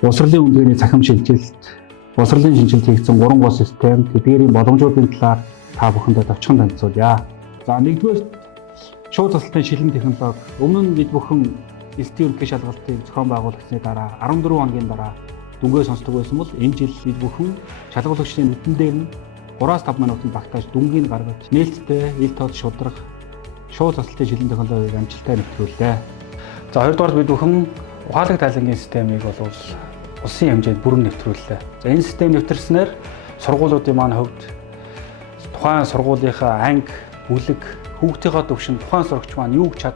Боловсролын үндэсний цахим шилжилт, боловсролын шинжилт хийгдсэн 3 гол систем, тэдгээрийн боломжуудын талаар та бүхэндээ товчхон танилцуулъя. За нэгдүгээр шууд тасалтын шилэн технологи. Өмнө нь бид бүхэн элтийн ерөнхий шалгалтын зохион байгуулагдсны дараа 14 хоногийн дараа дүнгээ сонсдог байсан бол энэ жил бид бүхэн шалгуулагчдын нүдэн дээр нь 3-5 минутанд багтааж дүнгийг гаргаж нээлттэй ил тод шудрах шууд тасалтын шилэн технологиг амжилттай нэвтрүүллээ. За хоёрдугаар бид бүхэн ухаалаг тайлангийн системийг бол улсын хэмжээнд бүрэн нэвтрүүллээ. За энэ систем нэвтрснээр сургуулиудын маань хувьд тухайн сургуулийнхаа анги, бүлэг, хүүхдийнхээ төвшин тухайн сурагч маань юу ч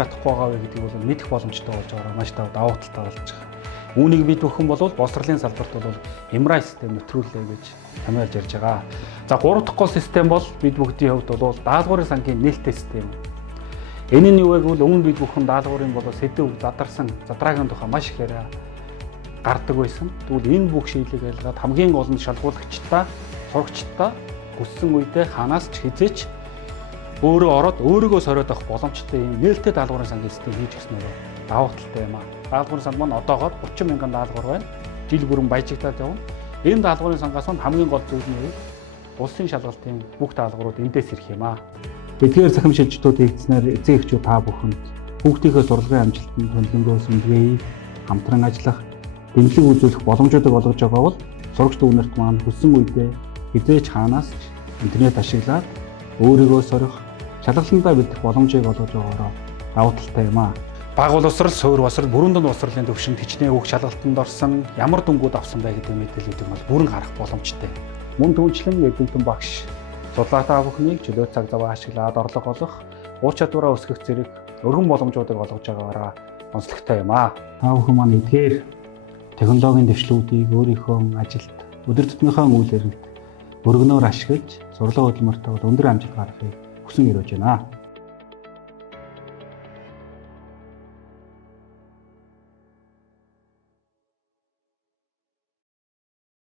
чадахгүй байгаа вэ гэдгийг бол мэдэх боломжтой болж байгаа маш даваа талтай болж байгаа. Үүнийг бид бүхэн бол боловсролын салбарт бол MRI систем нэвтрүүллээ гэж томьёолж ярьж байгаа. За 3 дахь гол систем бол бид бүгдийн хувьд бол даалгаврын сангийн нээлттэй систем. Энэ нь юу вэ гэвэл өмнө бид бүхэн даалгаврын бол сэдв, задрагийн тухай маш ихээр гардаг байсан. Тэгвэл энэ бүх шийдлийг ялгаад хамгийн гол нь шалгуулагчдаа, сурагчдаа хүссэн үедээ ханаас ч хизээч өөрөө ороод өөрийгөө сориод авах боломжтой юм нээлттэй даалгаврын сангийн систем хийж гиснээр даваа талтай юм аа. Даалгаврын санг маань одоогоор 30 мянган даалгавар байна. Жил бүрэн баяжигдаад явна. Энэ даалгаврын сангаас нь хамгийн гол зүйл нь улсын шалгалтын бүх даалгаврууд эндээс ирэх юм аа. Эдгээр захим шилжилтүүд хийгдснээр эцэг эхчүүд та бүхэнд хүүхдийнхээ сургалтын амжилтанд хөндлөнгөө сүндэгийг хамтран ажиллах, дэмжлэг үзүүлэх боломжуудыг олгож байгаа бол сурагч дүүнерт маань хүссэн үедээ хизээч хаанаас ч интернет ашиглаад өөрийгөө сорих, шалгалтандаа бэлдэх боломжийг олгож байгаараа давуу талтай юм аа. Бага боловсрол, суур боловсрол, бүрэн дунд боловсролын төвшөнд хичнээн хүүхд шалгалтанд орсон, ямар дүнгууд авсан бай гэдэг мэдээллүүдийг бол бүрэн харах боломжтой. Мөн түнчлэн эдгэмтэн багш судлаатаа бүхнийг чөлөө цаг зав ашиглаад орлого олох, ур чадвараа өсгөх зэрэг өргөн боломжуудыг олгож байгаагаараа онцлогтой юм аа. Та бүхэн маань эдгээр технологийн дэвшлүүдийг өөрийнхөө ажилд өдөр тутмынхаа үйл ажиллагт өргөнөөр ашиглаж сурлага хөдөлмөртөө өндөр амжилт гаргахыг хүсэн эргэж байна.